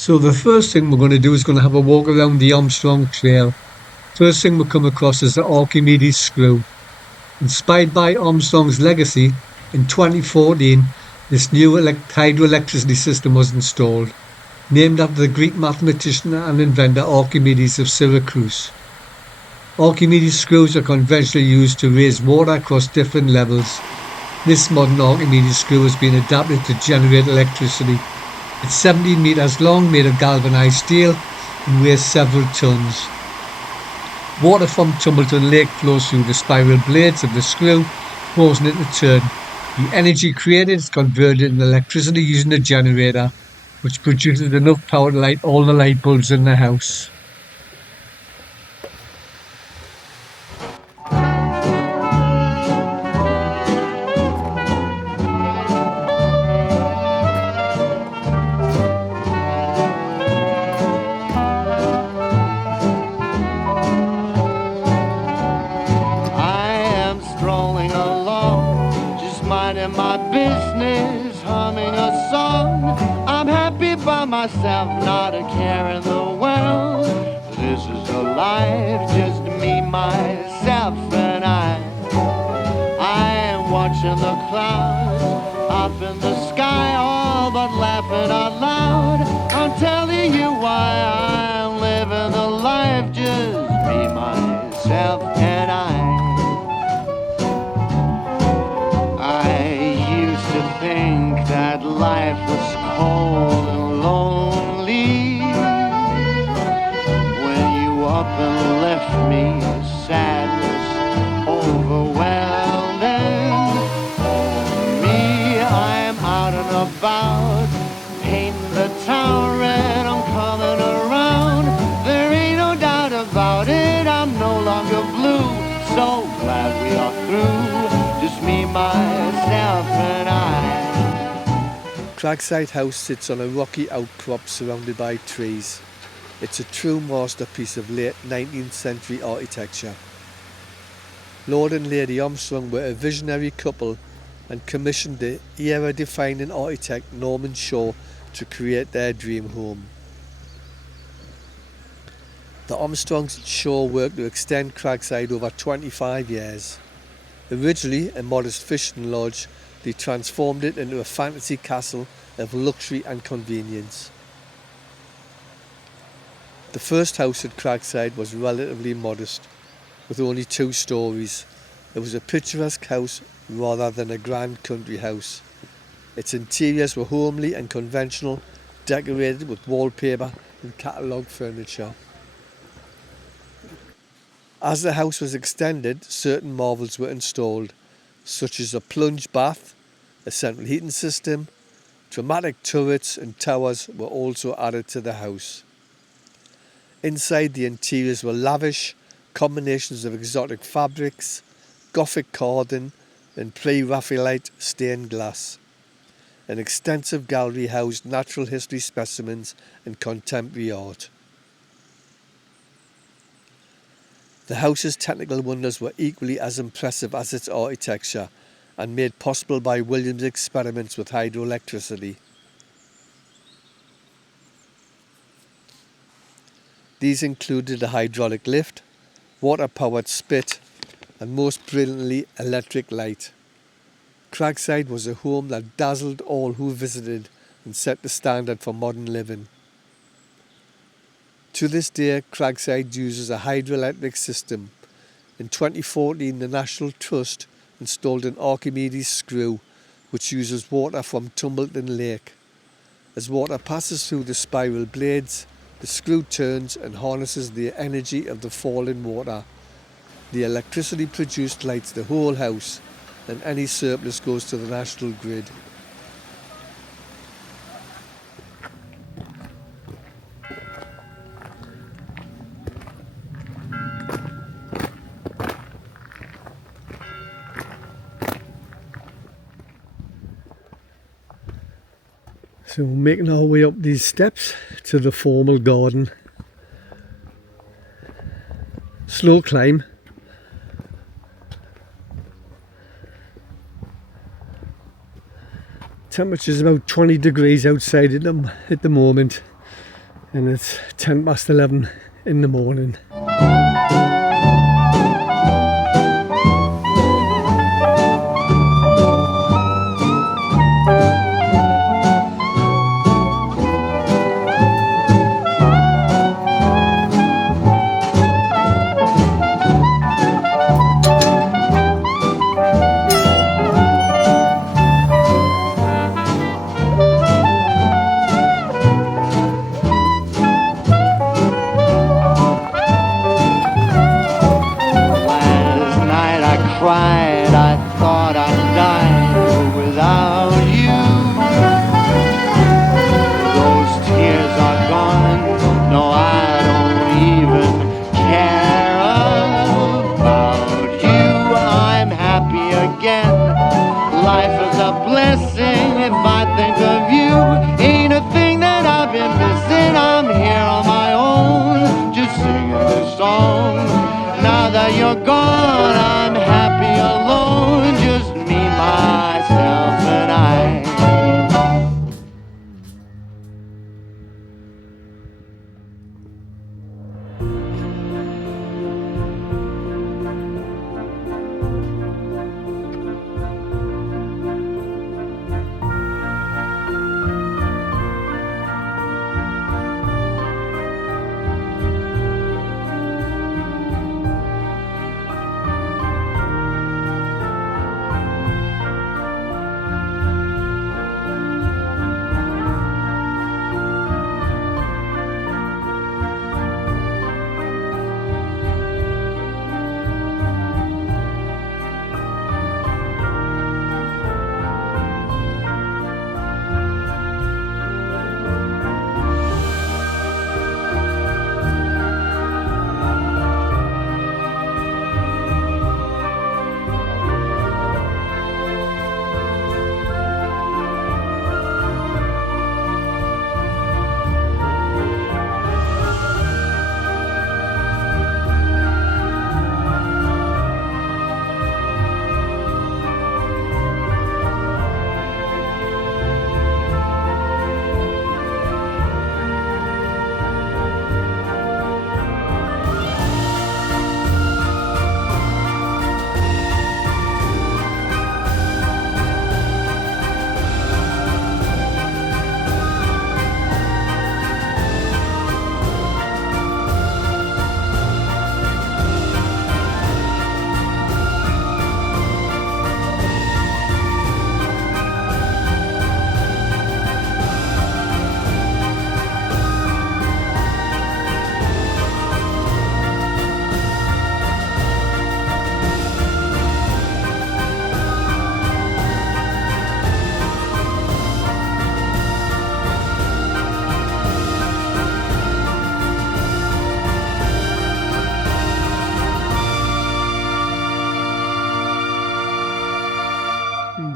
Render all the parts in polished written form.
So the first thing we're going to do is going to have a walk around the Armstrong Trail. First thing we come across is the Archimedes screw. Inspired by Armstrong's legacy, in 2014 this new hydroelectricity system was installed, named after the Greek mathematician and inventor Archimedes of Syracuse. Archimedes screws are conventionally used to raise water across different levels. This modern Archimedes screw has been adapted to generate electricity. It's 17 metres long, made of galvanised steel, and weighs several tonnes. Water from Tumbleton Lake flows through the spiral blades of the screw, causing it to turn. The energy created is converted into electricity using a generator, which produces enough power to light all the light bulbs in the house. minding my business, humming a song. I'm happy by myself, not a care in the world. This is a life, just me, myself, and I am watching the clouds up in the sky, all but laughing out loud. I'm telling you why I'm living the life, just me, myself, and I used to think that life was cold and lonely when you up and left me, sadness overwhelming me. I'm out and about, painting the town red, I'm coming around. There ain't no doubt about it, I'm no longer blue. So glad we are through, just me, myself, and I. Cragside House sits on a rocky outcrop surrounded by trees. It's a true masterpiece of late 19th century architecture. Lord and Lady Armstrong were a visionary couple and commissioned the era-defining architect Norman Shaw to create their dream home. The Armstrongs Shaw worked to extend Cragside over 25 years. Originally a modest fishing lodge, they transformed it into a fantasy castle of luxury and convenience. The first house at Cragside was relatively modest, with only 2 stories. It was a picturesque house rather than a grand country house. Its interiors were homely and conventional, decorated with wallpaper and catalogue furniture. As the house was extended, certain marvels were installed, such as a plunge bath, a central heating system, dramatic turrets and towers were also added to the house. Inside, the interiors were lavish, combinations of exotic fabrics, Gothic carving and pre-Raphaelite stained glass. An extensive gallery housed natural history specimens and contemporary art. The house's technical wonders were equally as impressive as its architecture, and made possible by William's experiments with hydroelectricity. These included a hydraulic lift, water-powered spit, and most brilliantly, electric light. Cragside was a home that dazzled all who visited and set the standard for modern living. To this day, Cragside uses a hydroelectric system. In 2014, the National Trust installed an Archimedes screw which uses water from Tumbleton Lake. As water passes through the spiral blades, the screw turns and harnesses the energy of the falling water. The electricity produced lights the whole house, and any surplus goes to the national grid. So we're making our way up these steps to the formal garden. Slow climb. Temperature's about 20 degrees outside at the moment. and it's 10 past 11 in the morning. Last night I cried, I thought I'd die without you. Those tears are gone, no, I don't even care about you. I'm happy again, life is a blessing if I think of you. Ain't a thing that I've been missing, I'm here on my own, just singing this song. Now that you're gone, I'm happy alone, just me, myself, and I.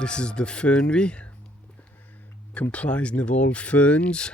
This is the fernery, comprising of all ferns.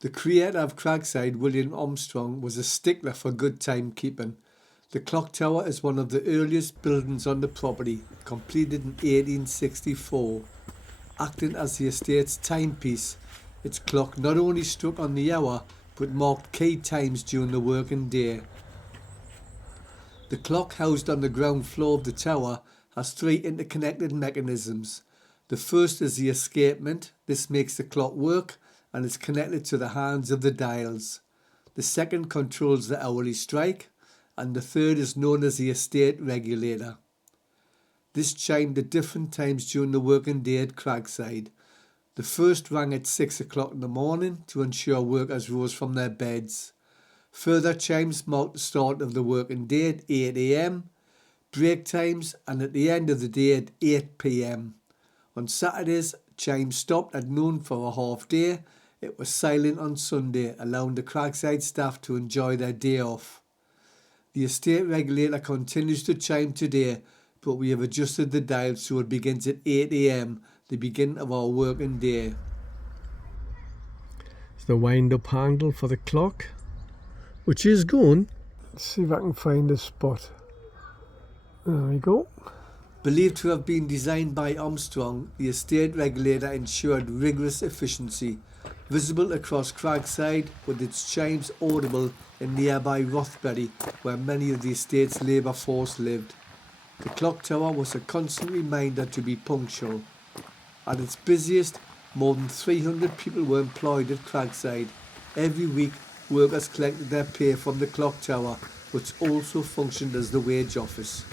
The creator of Cragside, William Armstrong, was a stickler for good timekeeping. The clock tower is one of the earliest buildings on the property, completed in 1864, acting as the estate's timepiece Its clock not only struck on the hour, but marked key times during the working day. The clock housed on the ground floor of the tower has three interconnected mechanisms. The first is the escapement. This makes the clock work and is connected to the hands of the dials. The second controls the hourly strike, and the third is known as the estate regulator. This chimed at different times during the working day at Cragside. The first rang at 6 o'clock in the morning to ensure workers rose from their beds. Further chimes marked the start of the working day at 8 a.m, break times, and at the end of the day at 8 p.m. On Saturdays, chimes stopped at noon for a half day. It was silent on Sunday, allowing the Cragside staff to enjoy their day off. The estate regulator continues to chime today, but we have adjusted the dial so it begins at 8 a.m, the beginning of our working day. It's the wind-up handle for the clock, which is going. Let's see if I can find a spot. There we go. Believed to have been designed by Armstrong, the estate regulator ensured rigorous efficiency, visible across Cragside, with its chimes audible in nearby Rothbury, where many of the estate's labour force lived. The clock tower was a constant reminder to be punctual. At its busiest, more than 300 people were employed at Cragside. Every week, workers collected their pay from the clock tower, which also functioned as the wage office.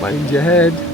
Mind your head.